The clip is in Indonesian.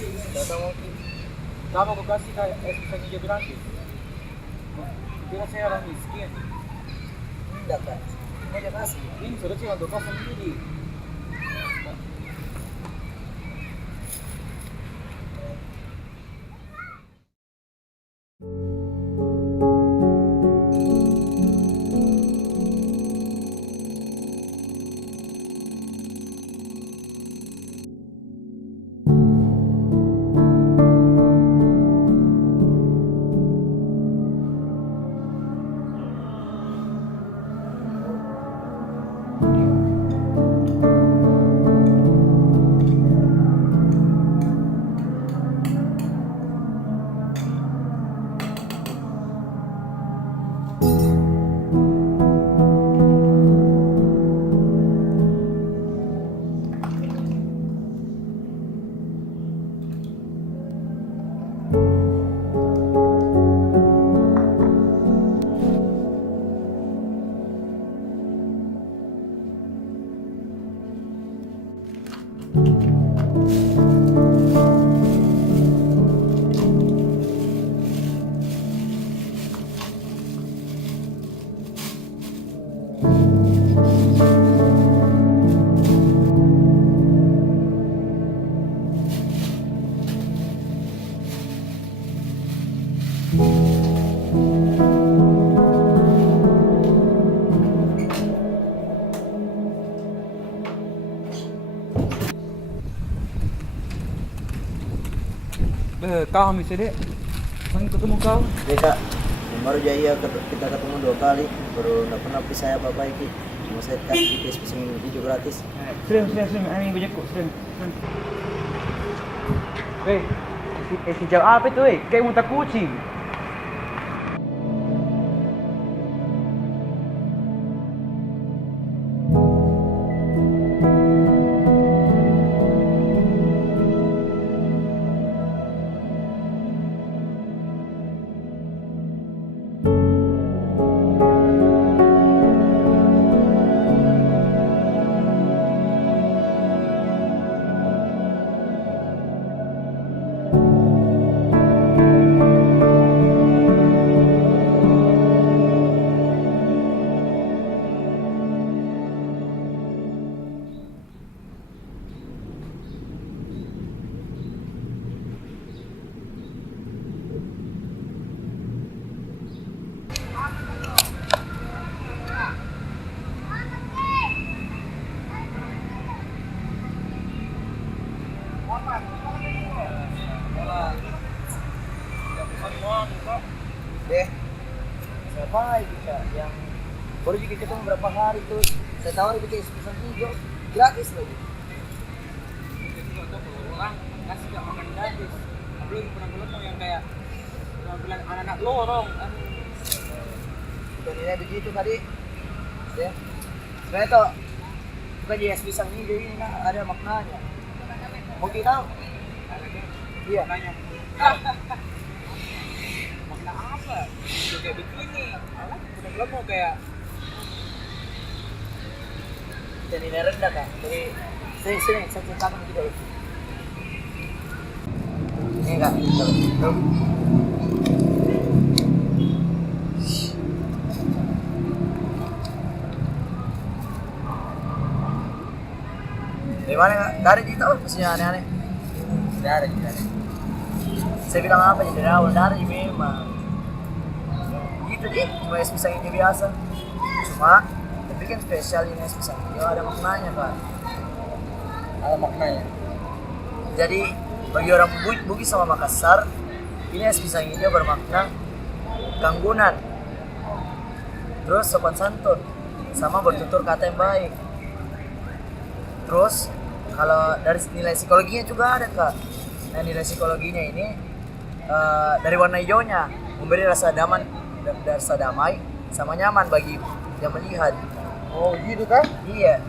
Datang mungkin. Sama aku kasih kayak es pisang hijau gratis. Kira saya orang miskin. Enggak kan? Ini dia kasih. Ini sudah sih untuk kau sendiri. Kau ambil sedek. Pengen ketemu kau. Beda. Baru jaya kita ketemu 2 kali, baru nggak pernah saya apa-apa iki. Cuma saya kasih tes pisang hijau gratis. Sering. Ini bujukku, sering. Hei, hijau apa itu, Kayak muntah kucing. Deh, siapa kita yang baru juga ketemu berapa hari terus saya tawar kita pisang hijau gratis lagi. Orang kasih gak makan gratis. Belum pernah yang kayak bilang anak-anak lorong. Bukan nilai begitu tadi. Ya, sebenarnya tuh bukan es pisang hijau ini nah, ada maknanya. Mau kita tahu? Iya. Maknanya. Makna apa? Udah kayak begini. Belum mau kayak Dan nilai rendah kan. Jadi sering saya ceritakan juga itu. Ini kak, tuh. Gimana kak? Dari kita maksudnya aneh-aneh. Dari. Saya bilang apa ya dari awal dari memang. Gitu sih, cuma es pisang hijau biasa. Cuma tapi kan spesial ini es pisang hijau ada maknanya kan. ada maknanya. Jadi bagi orang Bugis sama Makassar, ini es pisang hijau bermakna ganggunan, terus sopan santun, sama bertutur kata yang baik. Terus kalau dari nilai psikologinya juga ada kak. Nah nilai psikologinya ini dari warna hijaunya memberi rasa damai sama nyaman bagi yang melihat. Oh gitu kan? Iya.